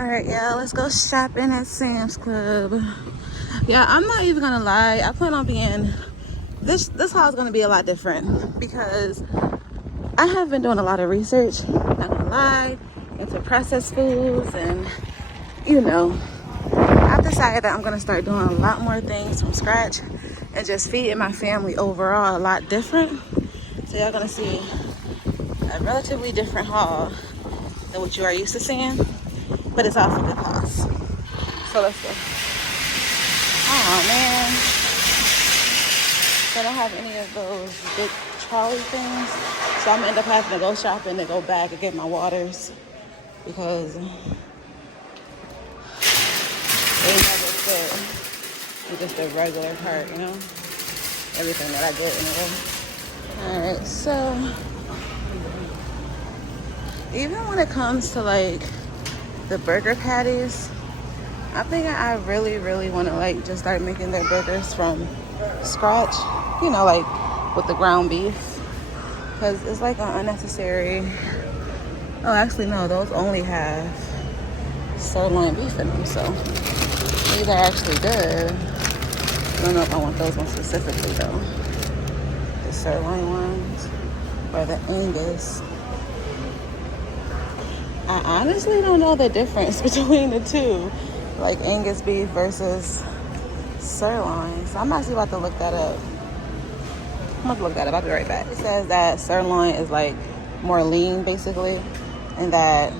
All right, y'all, let's go shopping at Sam's Club. Yeah, I'm not even gonna lie. I plan on being this haul is gonna be a lot different because I have been doing a lot of research, not gonna lie, into processed foods, and I've decided that I'm gonna start doing a lot more things from scratch and just feeding my family overall a lot different. So y'all gonna see a relatively different haul than what you are used to seeing, but it's all for good cause. So let's go. Oh man, so I don't have any of those big trolley things, so I'm gonna end up having to go shopping to go back and get my waters because they never fit with just a regular cart, everything that I get in a row. All right, so even when it comes to like the burger patties, I think I really, really want to just start making their burgers from scratch, like with the ground beef, because it's like an unnecessary. Oh, actually no, those only have sirloin beef in them, so these are actually good. I don't know if I want those ones specifically though, the sirloin ones or the Angus. I honestly don't know the difference between the two, like Angus beef versus sirloin. So I'm actually about to look that up. I'm about to look that up. I'll be right back. It says that sirloin is like more lean basically, and that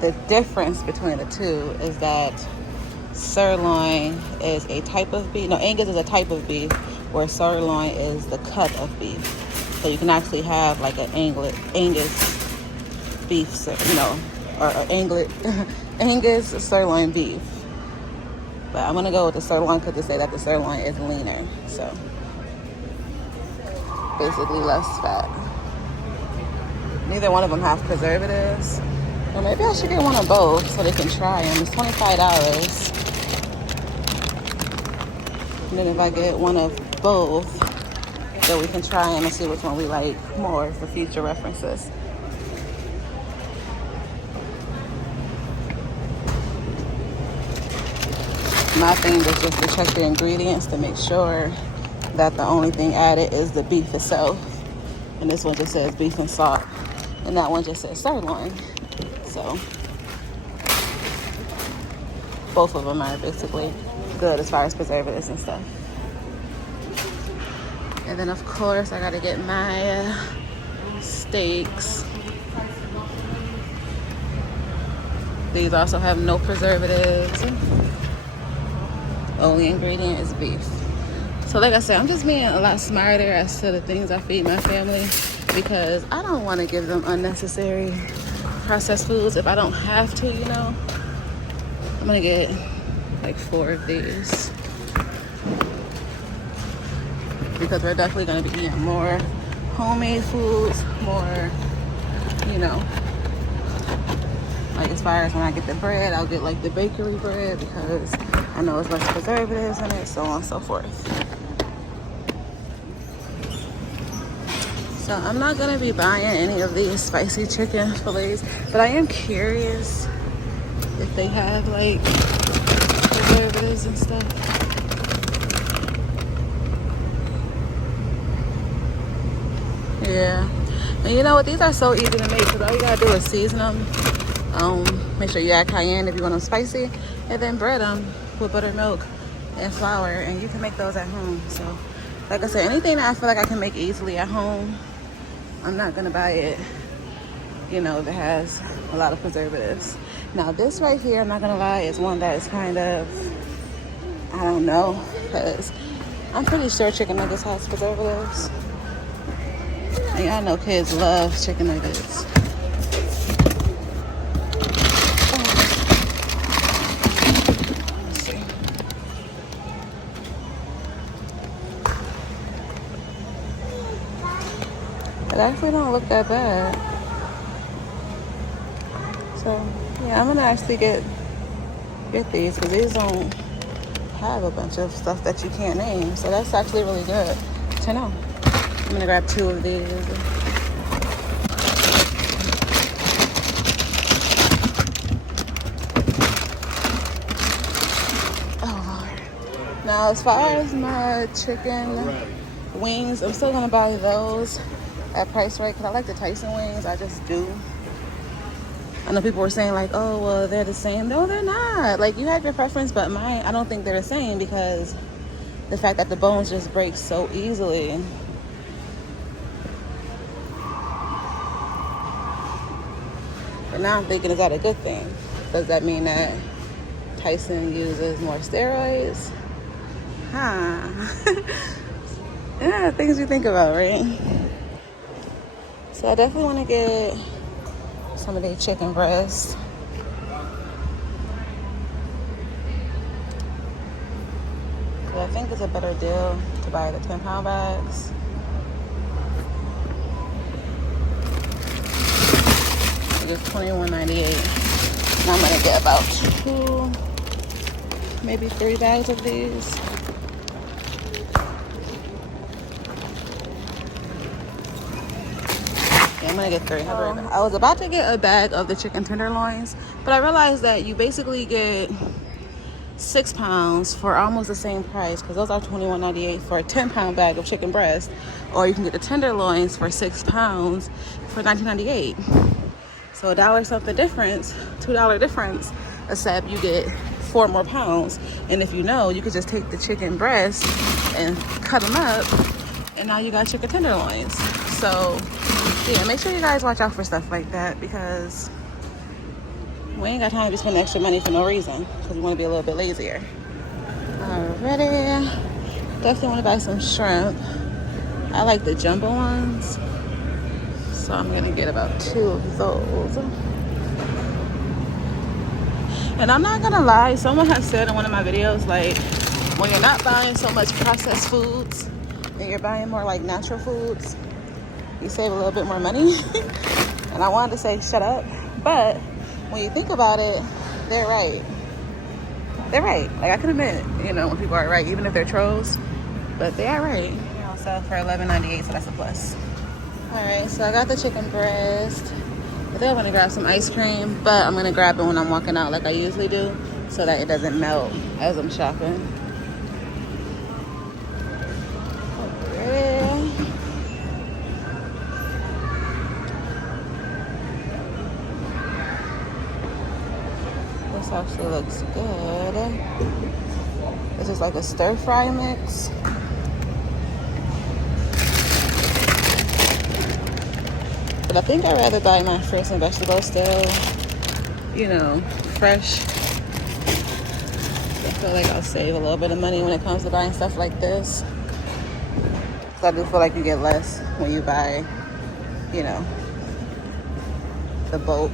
the difference between the two is that sirloin is a type of beef. No, Angus is a type of beef, where sirloin is the cut of beef. So you can actually have like an Angus beef, or Angus sirloin beef. But I'm gonna go with the sirloin because they say that the sirloin is leaner, so basically less fat. Neither one of them have preservatives, or maybe I should get one of both so they can try them. It's $25, and then if I get one of both, then we can try them and see which one we like more for future references. My thing is just to check the ingredients to make sure that the only thing added is the beef itself. And this one just says beef and salt. And that one just says sirloin. So both of them are basically good as far as preservatives and stuff. And then of course I gotta get my steaks. These also have no preservatives. Only ingredient is beef. So like I said, I'm just being a lot smarter as to the things I feed my family, because I don't want to give them unnecessary processed foods if I don't have to, I'm gonna get like 4 of these because we're definitely gonna be eating more homemade foods, more, like as far as when I get the bread, I'll get like the bakery bread because I know it's less preservatives in it, so on and so forth. So I'm not gonna be buying any of these spicy chicken fillets, but I am curious if they have like preservatives and stuff. Yeah, and you know what? These are so easy to make because all you gotta do is season them. Make sure you add cayenne if you want them spicy, and then bread them with buttermilk and flour, and you can make those at home. So like I said, anything that I feel like I can make easily at home, I'm not gonna buy it, that has a lot of preservatives. Now this right here, I'm not gonna lie, is one that is kind of, I don't know, because I'm pretty sure chicken nuggets has preservatives. And y'all know kids love chicken nuggets. It actually don't look that bad. So yeah, I'm gonna actually get these because these don't have a bunch of stuff that you can't name. So that's actually really good to know. I'm gonna grab 2 of these. Now, as far as my chicken wings, I'm still gonna buy those at Price Right because I like the Tyson wings. I just do. I know people were saying like, oh, well, they're the same. No, they're not. Like, you have your preference, but mine, I don't think they're the same because the fact that the bones just break so easily. But now I'm thinking, is that a good thing? Does that mean that Tyson uses more steroids? Huh. Yeah, things you think about, right? So I definitely want to get some of their chicken breasts. So I think it's a better deal to buy the 10-pound bags. It's $21.98. And I'm gonna get about 2, maybe 3 bags of these. Yeah, I'm gonna get 3. I was about to get a bag of the chicken tenderloins, but I realized that you basically get 6 pounds for almost the same price because those are $21.98 for a 10-pound bag of chicken breast, or you can get the tenderloins for 6 pounds for $19.98. So $1 something difference, $2 difference, except you get 4 more pounds. And if you know, you could just take the chicken breast and cut them up, and now you got chicken tenderloins. So yeah, make sure you guys watch out for stuff like that because we ain't got time to be spending extra money for no reason because we want to be a little bit lazier. Alrighty, definitely want to buy some shrimp. I like the jumbo ones, so I'm gonna get about 2 of those. And I'm not gonna lie, someone has said in one of my videos, like, when you're not buying so much processed foods and you're buying more like natural foods, you save a little bit more money. And I wanted to say shut up, but when you think about it, they're right. They're right. Like, I can admit, you know, when people are right, even if they're trolls, but they are right. They all sell for $11.98, so that's a plus. Alright, so I got the chicken breast. I think I'm gonna grab some ice cream, but I'm gonna grab it when I'm walking out like I usually do so that it doesn't melt as I'm shopping. Okay. This actually looks good. This is like a stir-fry mix. But I think I'd rather buy my fruits and vegetables still, you know, fresh. I feel like I'll save a little bit of money when it comes to buying stuff like this. Because I do feel like you get less when you buy, you know, the bulk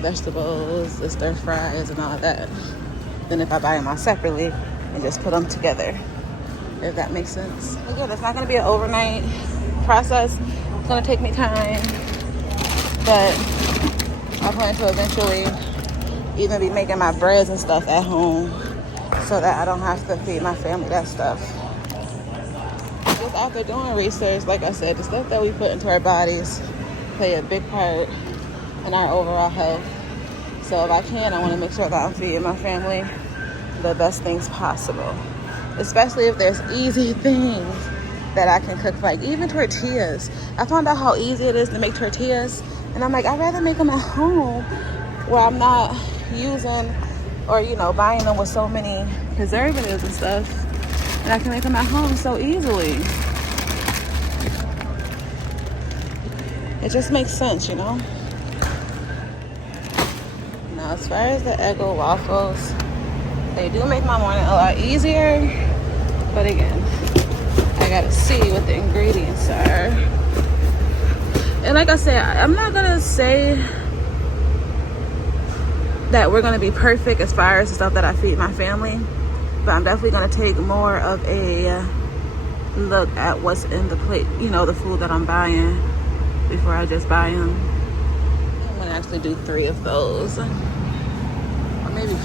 vegetables, the stir fries and all that, than if I buy them all separately and just put them together, if that makes sense. Again, it's not going to be an overnight process. It's going to take me time, but I plan to eventually even be making my breads and stuff at home so that I don't have to feed my family that stuff. Just after doing research, like I said, the stuff that we put into our bodies play a big part in our overall health. So if I can, I want to make sure that I'm feeding my family the best things possible, especially if there's easy things that I can cook, like even tortillas. I found out how easy it is to make tortillas, and I'm like, I'd rather make them at home where I'm not using or, you know, buying them with so many preservatives and stuff, and I can make them at home so easily. It just makes sense, you know? Now, as far as the Eggo waffles, they do make my morning a lot easier, but again, I gotta see what the ingredients are. And like I said, I'm not gonna say that we're gonna be perfect as far as the stuff that I feed my family, but I'm definitely gonna take more of a look at what's in the plate, you know, the food that I'm buying before I just buy them. I'm gonna actually do 3 of those, or maybe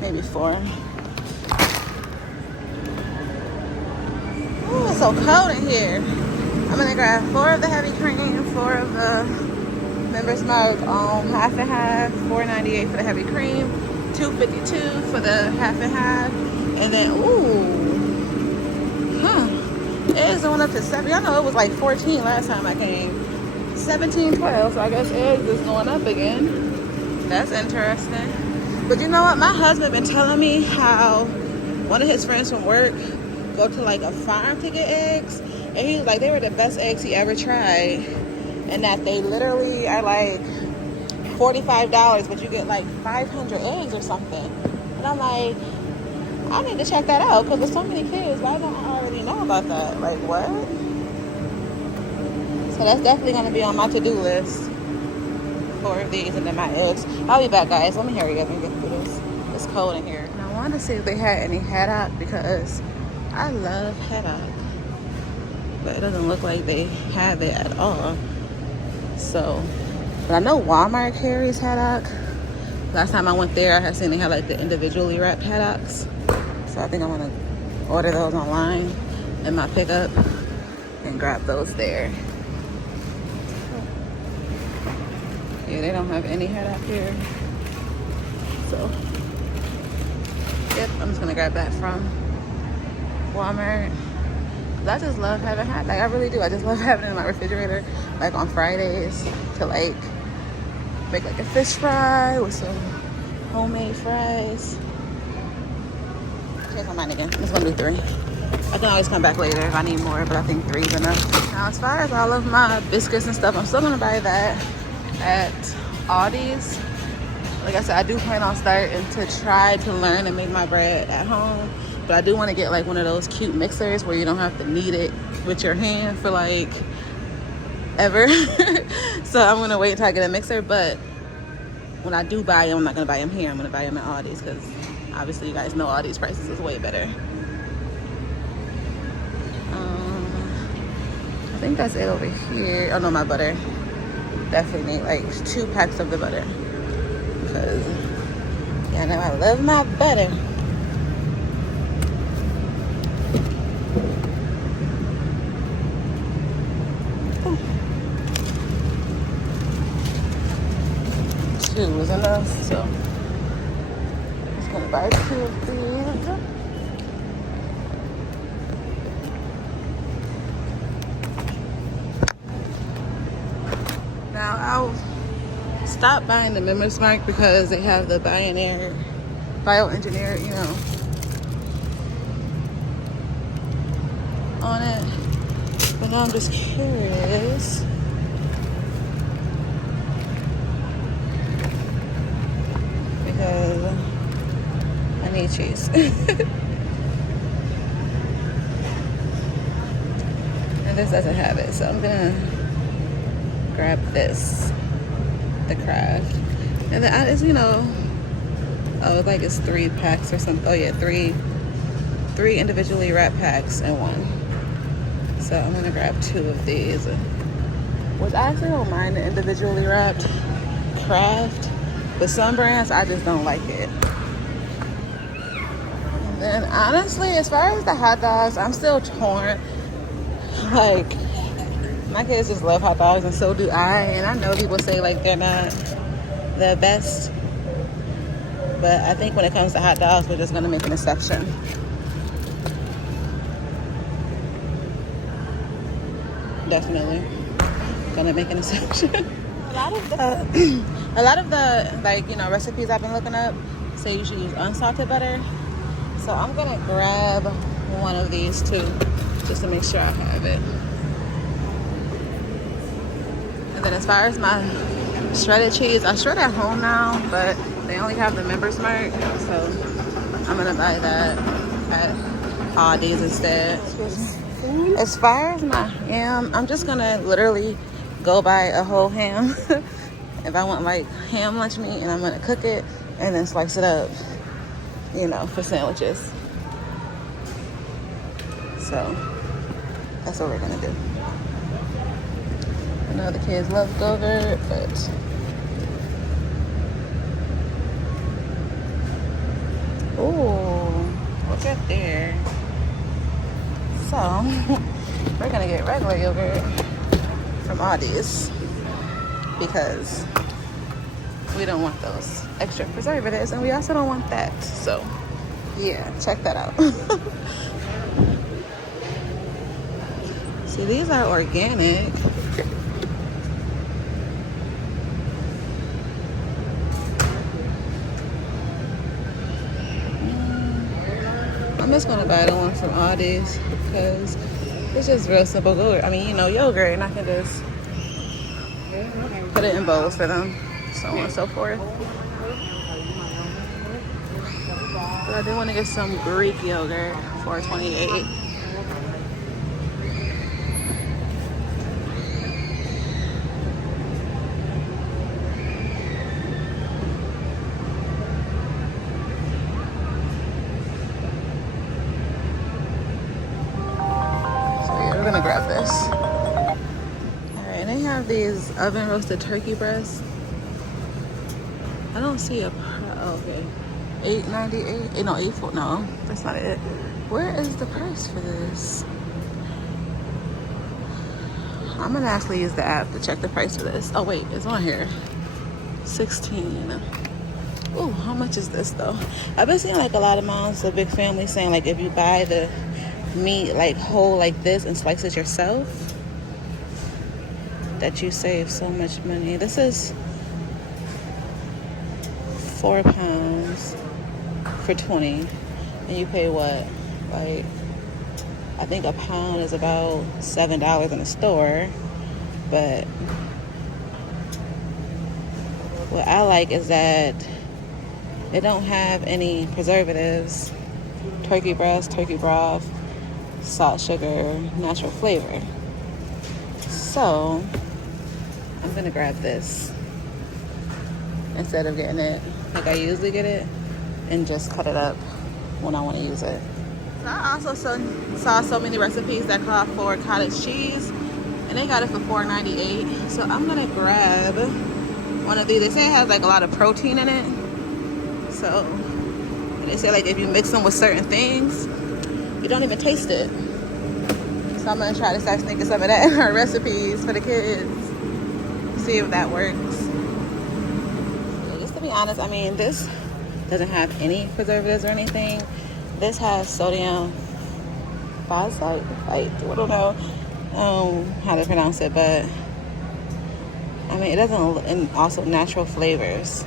maybe 4. Ooh, it's so cold in here. I'm gonna grab 4 of the heavy cream, 4 of the Members Mark on half and half, $4.98 for the heavy cream, $2.52 for the half and half, and then eggs going up to 7. I know it was like 14 last time I came, 17.12. So I guess eggs is going up again. That's interesting. But you know what? My husband been telling me how one of his friends from work go to like a farm to get eggs, and he was like they were the best eggs he ever tried, and that they literally are like $45, but you get like 500 eggs or something. And I'm like, I need to check that out because there's so many kids. Why don't I already know about that? Like, what? So that's definitely going to be on my to-do list for these and then my eggs. I'll be back, guys. Let me hurry up and get through this. It's cold in here. And I wanted to see if they had any haddock because I love haddock. But it doesn't look like they have it at all. So, but I know Walmart carries haddock. Last time I went there, I had seen they had like the individually wrapped haddocks. So I think I'm gonna order those online in my pickup and grab those there. Yeah, they don't have any haddock here. So, yep, I'm just gonna grab that from Walmart. I just love having haddock. Like, I really do. I just love having it in my refrigerator, like on Fridays, to like make like a fish fry with some homemade fries. Change my mind again. I'm just gonna do 3. I can always come back later if I need more, but I think 3 is enough. Now, as far as all of my biscuits and stuff, I'm still gonna buy that at Aldi's. Like I said, I do plan on starting to try to learn and make my bread at home. But I do want to get like one of those cute mixers where you don't have to knead it with your hand for like ever. So I'm gonna wait until I get a mixer. But when I do buy them, I'm not gonna buy them here. I'm gonna buy them at Aldi's because obviously you guys know Aldi's prices is way better. I think that's it over here. Oh no, my butter. Definitely need like 2 packs of the butter because yeah, know I love my butter. Two is enough, so I'm just gonna buy 2 of these. Now I'll stop buying the Members Mark because they have the bioengineered, you know, on it. But now I'm just curious. Because I need cheese. And this doesn't have it, so I'm gonna grab this, the Kraft. And then it's, you know, oh, like it's 3 packs or something. Oh yeah, 3 individually wrapped packs in one. So I'm gonna grab 2 of these. Which I actually don't mind the individually wrapped Kraft. But some brands, I just don't like it. And then honestly, as far as the hot dogs, I'm still torn. Like, my kids just love hot dogs, and so do I. And I know people say like they're not the best, but I think when it comes to hot dogs, we're just gonna make an exception. Definitely gonna make an exception. A lot of the like, you know, recipes I've been looking up say you should use unsalted butter. So I'm gonna grab one of these too, just to make sure I have it. And then as far as my shredded cheese, I shred at home now, but they only have the Members Mark, so I'm gonna buy that at Aldi's instead. As far as my ham, I'm just gonna literally go buy a whole ham. If I want like ham lunch meat, and I'm gonna cook it and then slice it up, you know, for sandwiches. So that's what we're gonna do. I know the kids love Go-Gurt, but ooh, look at there. So we're gonna get regular yogurt from Aldi's. because we don't want those extra preservatives, and we also don't want that. So yeah, check that out. See, these are organic. I'm just gonna buy the one from Aldi's because it's just real simple. I mean, you know, yogurt, and I can just put it in bowls for them, so on and so forth. But I do want to get some Greek yogurt for $4.28. We're gonna grab this. All right, and they have these oven roasted turkey breasts. I don't see a, oh, okay, $8.98. No, $8.4. No, that's not it. Where is the price for this? I'm gonna actually use the app to check the price for this. Oh wait, it's on here. 16. Ooh, how much is this though? I've been seeing like a lot of moms, a big family saying like if you buy the meat like whole like this and slice it yourself, that you save so much money. This is 4 pounds for 20, and you pay what, like, I think a pound is about $7 in the store. But what I like is that it don't have any preservatives, turkey breast, turkey broth, salt, sugar, natural flavor. So I'm gonna grab this instead of getting it like I usually get it, and just cut it up when I want to use it. So I also saw so many recipes that call for cottage cheese, and they got it for $4.98. So I'm gonna grab one of these. They say it has like a lot of protein in it. So, and they say like if you mix them with certain things, you don't even taste it. So I'm gonna try to start sneaking some of that in our recipes for the kids. See if that works. So just to be honest, I mean, this doesn't have any preservatives or anything. This has sodium phosphate. I don't know how to pronounce it, but I mean, it doesn't, and also natural flavors.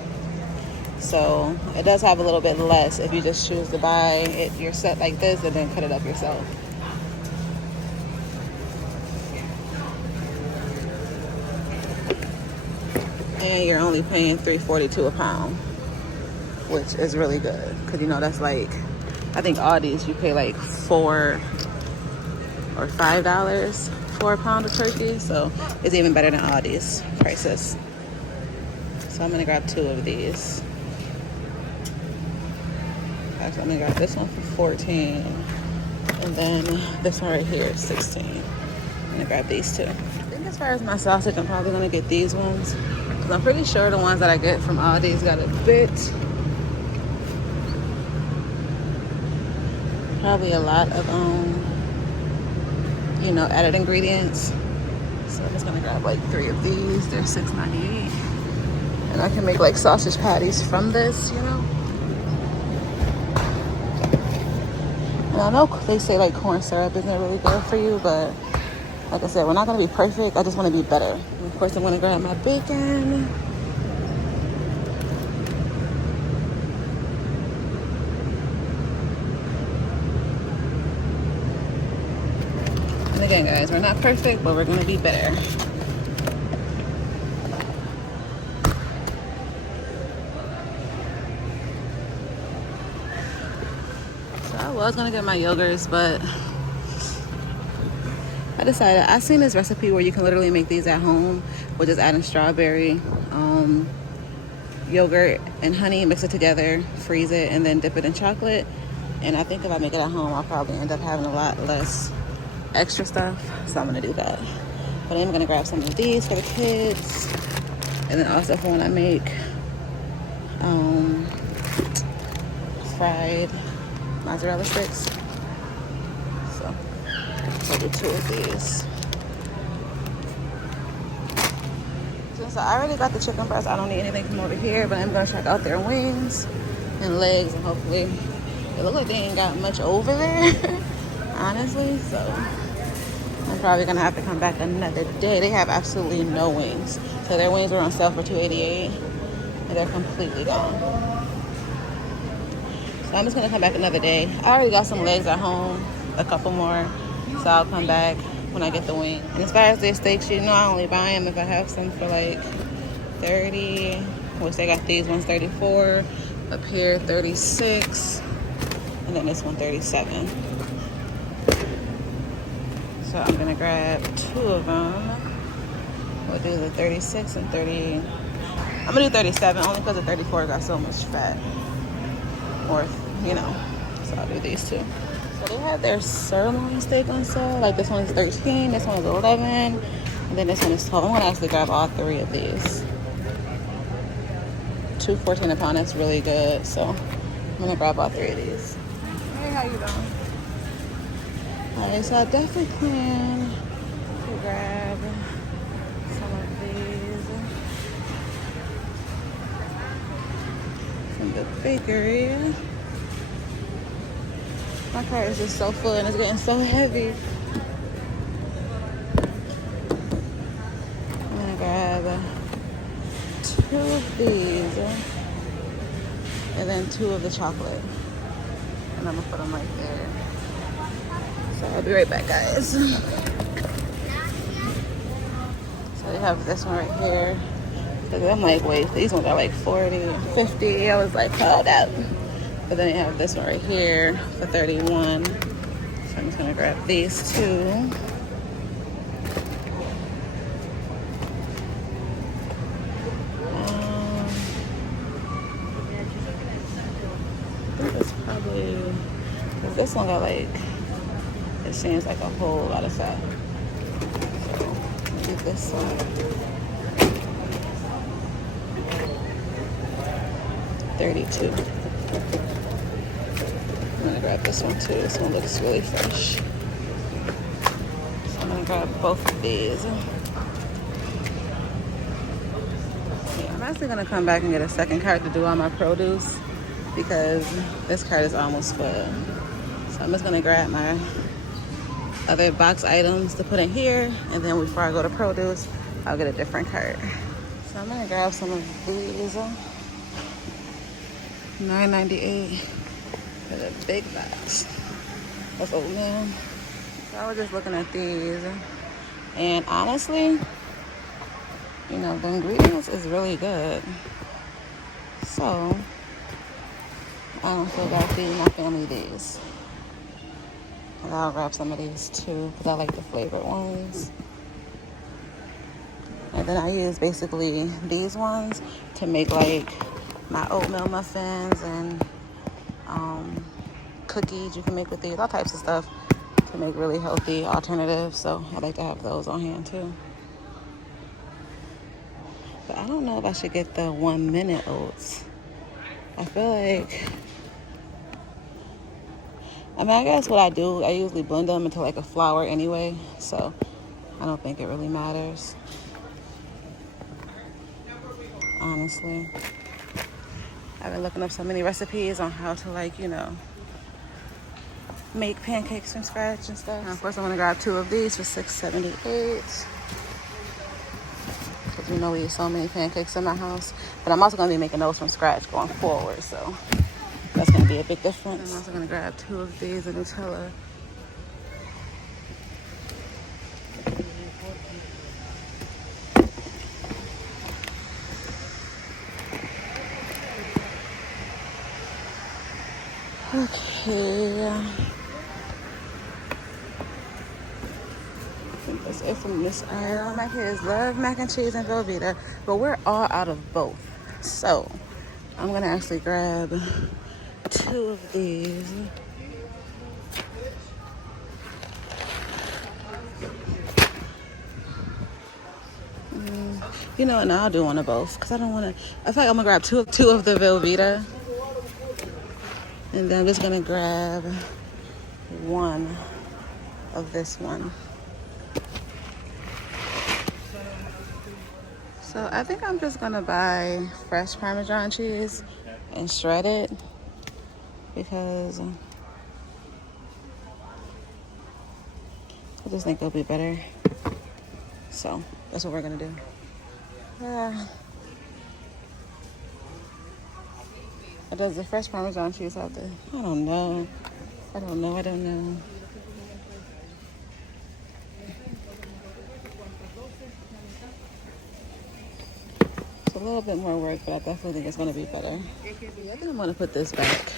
So it does have a little bit less if you just choose to buy it your set like this and then cut it up yourself. And you're only paying $3.42 a pound, which is really good, because you know that's like, I think Aldi's you pay like $4 or $5 for a pound of turkey, so it's even better than Aldi's prices. So I'm gonna grab 2 of these. Actually, I'm gonna grab this one for 14, and then this one right here is 16. I'm gonna grab these 2. I think as far as my sausage, I'm probably gonna get these ones, because I'm pretty sure the ones that I get from Aldi's got a bit, probably a lot of you know, added ingredients. So I'm just gonna grab like 3 of these. They're $6.98, and I can make like sausage patties from this, you know. And I know they say like corn syrup isn't really good for you, but like I said, we're not gonna be perfect. I just want to be better. And of course, I'm gonna grab my bacon. And again, guys, we're not perfect, but we're gonna be better. So I was gonna get my yogurts, but I decided, I seen this recipe where you can literally make these at home with just adding strawberry, yogurt, and honey, mix it together, freeze it, and then dip it in chocolate. And I think if I make it at home, I'll probably end up having a lot less extra stuff, so I'm gonna do that. But I'm gonna grab some of these for the kids, and then also for when I make fried mozzarella sticks. So I'll do 2 of these. So So I already got the chicken breast. I don't need anything from over here, but I'm gonna check out their wings and legs, and hopefully it looks like they ain't got much over there, honestly. So I'm probably gonna have to come back another day. They have absolutely no wings. So their wings were on sale for $2.88, and they're completely gone. So I'm just gonna come back another day. I already got some legs at home, a couple more, so I'll come back when I get the wing. And as far as their steaks, you know, I only buy them if I have some for like 30, which they got these ones 34, up here 36, and then this one 37. So I'm gonna grab 2 of them. We'll do the 36 and 30. I'm gonna do 37 only because the 34 got so much fat, or you know, so I'll do these 2. So they have their sirloin steak on sale. Like this one's 13, this one is 11, and then this one is 12. I'm gonna actually grab all 3 of these. $2.14 a pound. That's really good. So I'm gonna grab all 3 of these. Hey, how you doing? Alright, so I definitely plan to grab some of these from the bakery. My car is just so full and it's getting so heavy. I'm gonna grab 2 of these and then 2 of the chocolate, and I'm gonna put them right there. So I'll be right back, guys. So they have this one right here. I'm like, wait, these ones are like 40, 50. I was like, hold up. But then they have this one right here for 31. So I'm just gonna grab these 2. Because this one got like, it seems like a whole lot of fat. So I'll do this one. 32. I'm gonna grab this one too. This one looks really fresh. So I'm gonna grab both of these. Yeah, I'm actually gonna come back and get a second cart to do all my produce, because this cart is almost full. So I'm just gonna grab my other box items to put in here, and then before I go to produce, I'll get a different cart. So I'm gonna grab some of these. $9.98 for the big box of oatmeal. So I was just looking at these, and honestly, you know, the ingredients is really good. So I don't feel bad feeding my family these. And I'll grab some of these too, because I like the flavored ones. And then I use basically these ones to make like my oatmeal muffins and cookies you can make with these, all types of stuff to make really healthy alternatives. So I like to have those on hand too. But I don't know if I should get the 1 minute oats. I feel like, I mean, I guess what I do, I usually blend them into like a flour anyway, so I don't think it really matters, honestly. I've been looking up so many recipes on how to, like, you know, make pancakes from scratch and stuff. And of course, I'm gonna grab 2 of these for $6.78. Because you know we eat so many pancakes in my house. But I'm also gonna be making those from scratch going forward, so that's gonna be a big difference. I'm also gonna grab 2 of these of Nutella. Okay. I think that's it from this aisle. My kids love mac and cheese and Velveeta, but we're all out of both. So I'm gonna actually grab 2 of these. You know, and I'll do one of both because I don't want to. I feel like I'm gonna grab two of the Velveeta, and then I'm just gonna grab 1 of this one. So So I think I'm just gonna buy fresh Parmesan cheese and shred it because I just think it'll be better. So that's what we're gonna do. Does the fresh Parmesan cheese have the? I don't know. I don't know. It's a little bit more work, but I definitely think it's gonna be better. I think I'm gonna put this back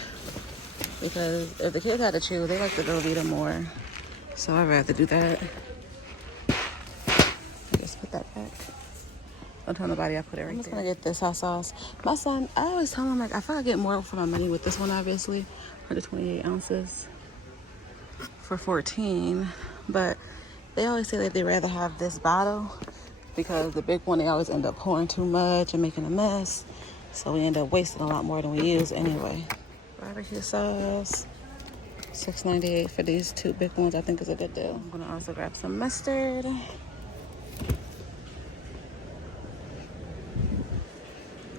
because if the kids had to chew, they like the Velveeta more. So I'd rather do that. Just put that back. Don't tell nobody I put it right there. I'm just gonna get this hot sauce. My son, I always tell him, like, I feel like I get more for my money with this one, obviously. 128 ounces for 14. But they always say that they'd rather have this bottle because the big one, they always end up pouring too much and making a mess. So we end up wasting a lot more than we use anyway. Barbecue sauce, $6.98 for these 2 big ones. I think is a good deal. I'm gonna also grab some mustard.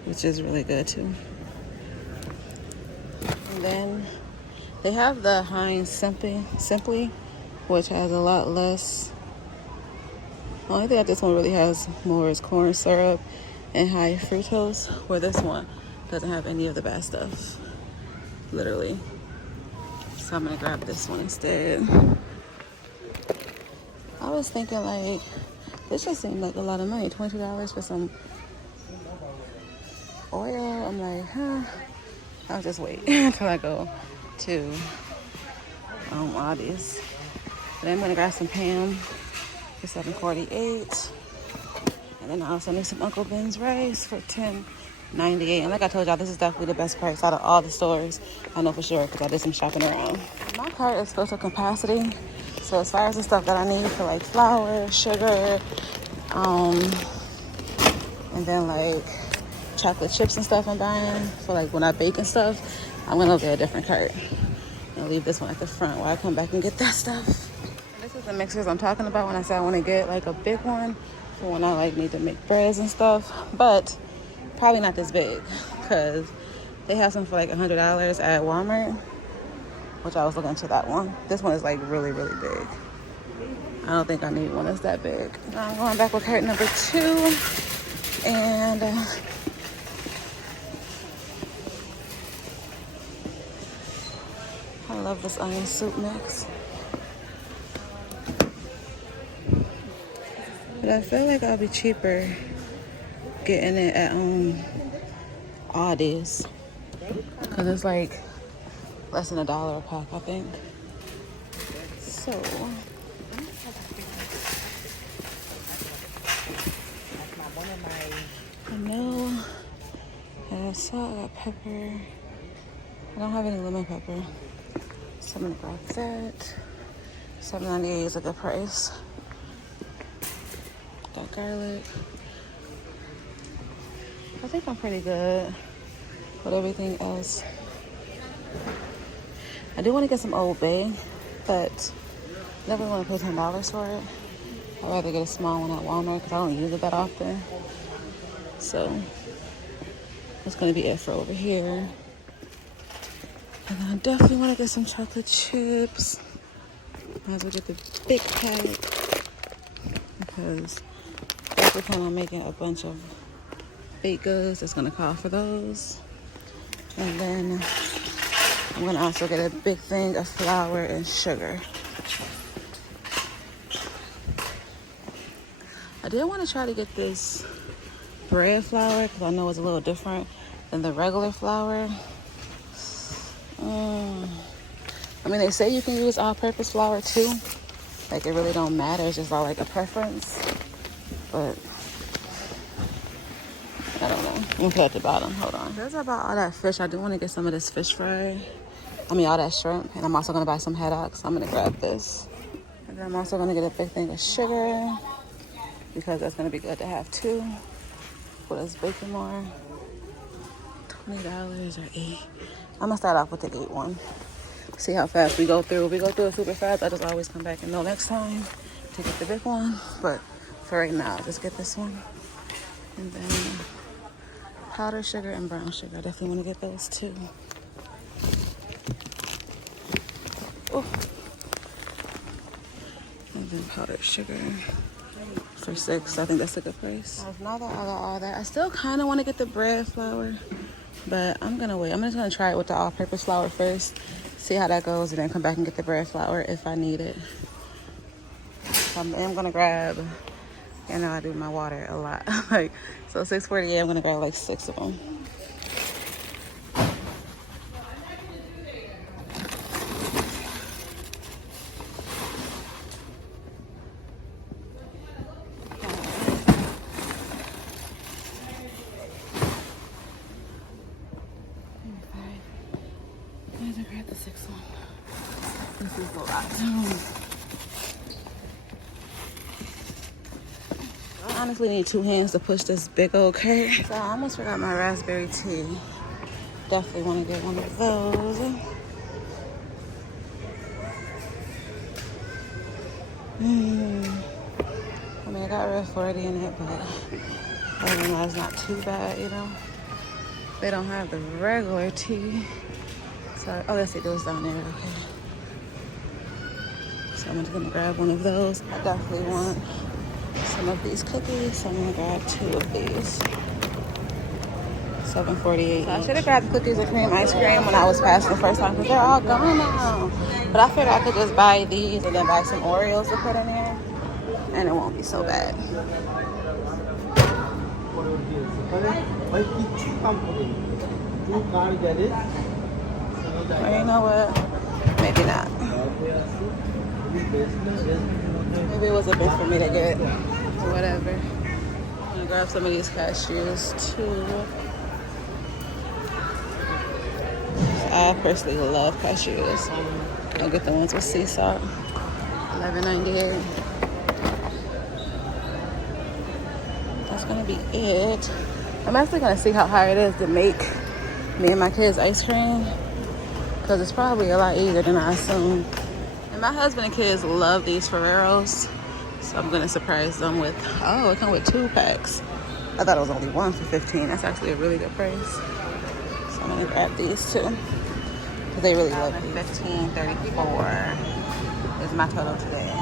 Which is really good too. And then they have the Heinz Simply, which has a lot less. The only thing that this one really has more is corn syrup and high fructose, where this one doesn't have any of the bad stuff, literally. So I'm gonna grab this one instead. I was thinking, like, this just seemed like a lot of money, $22 for some oil. I'm like, I'll just wait until I go to Aldi's. Then I'm gonna grab some Pam for $7.48, and then I also need some Uncle Ben's rice for $10.98. And like I told y'all, this is definitely the best price out of all the stores. I know for sure because I did some shopping around. My cart is filled to capacity, so as far as the stuff that I need for like flour, sugar, and then like chocolate chips and stuff I'm buying for like when I bake and stuff, I'm gonna get a different cart and leave this one at the front while I come back and get that stuff. And this is the mixers I'm talking about when I say I want to get like a big one for when I like need to make breads and stuff, but probably not this big because they have some for like $100 at Walmart, which I was looking into that one. This one is like really, really big. I don't think I need one that's that big. Now I'm going back with cart number 2, and I love this onion soup mix. But I feel like I'll be cheaper getting it at Aldi's. Because it's like less than $1 a pack, I think. So I know I have salt, I got pepper. I don't have any lemon pepper. So I'm gonna grab that. $7.98 is a good price. Got garlic. I think I'm pretty good with everything else. I do want to get some Old Bay, but never want to pay $10 for it. I'd rather get a small one at Walmart because I don't use it that often. So that's gonna be it for over here. And then I definitely want to get some chocolate chips. Might as well get the big pack because if we plan on making a bunch of baked goods, it's gonna call for those. And then I'm gonna also get a big thing of flour and sugar. I did want to try to get this bread flour because I know it's a little different than the regular flour. I mean, they say you can use all-purpose flour too. Like, it really don't matter. It's just all like a preference. But I don't know. I'm gonna put it at the bottom. Hold on. That's about all that fish. I do want to get some of this fish fry. I mean, all that shrimp. And I'm also gonna buy some haddocks. I'm gonna grab this. And then I'm also gonna get a big thing of sugar because that's gonna be good to have too. What is baking more? $20 or $8. I'm gonna start off with the 8 one. See how fast we go through. If we go through it super fast, I just always come back and know next time to get the big one. But for right now, just get this one. And then powdered sugar and brown sugar. I definitely want to get those too. Oh. And then powdered sugar for $6. I think that's a good price. Now that I got all that, I still kind of want to get the bread flour, but I'm gonna wait. I'm just gonna try it with the all-purpose flour first, see how that goes, and then come back and get the bread flour if I need it. So I'm gonna grab, you know, I do my water a lot. Like, so 648, I'm gonna grab like 6 of them. I grab the 6 one. This is a lot. I honestly need 2 hands to push this big old cart. So I almost forgot my raspberry tea. Definitely want to get one of those. I mean, I got Red 40 in it, but other than that, it's not too bad, you know. They don't have the regular tea. So, oh, yes, it goes down there. Okay. So I'm just gonna grab one of those. I definitely want some of these cookies, so I'm gonna grab 2 of these. $7.48. So I should have grabbed the cookies and cream ice cream when I was passing the first time, because they're all gone now. But I figured I could just buy these and then buy some Oreos to put in there, and it won't be so bad. Or you know what? Maybe not. Maybe it wasn't meant for me to get. Whatever. I'm gonna grab some of these cashews too. I personally love cashews. I'll get the ones with sea salt. $11.98. That's gonna be it. I'm actually gonna see how hard it is to make me and my kids ice cream, because it's probably a lot easier than I assumed. And my husband and kids love these Ferreros, so I'm gonna surprise them with, oh, it comes with 2 packs. I thought it was only 1 for $15. That's actually a really good price. So I'm gonna grab these too, because they really love these. $15.34 is my total today.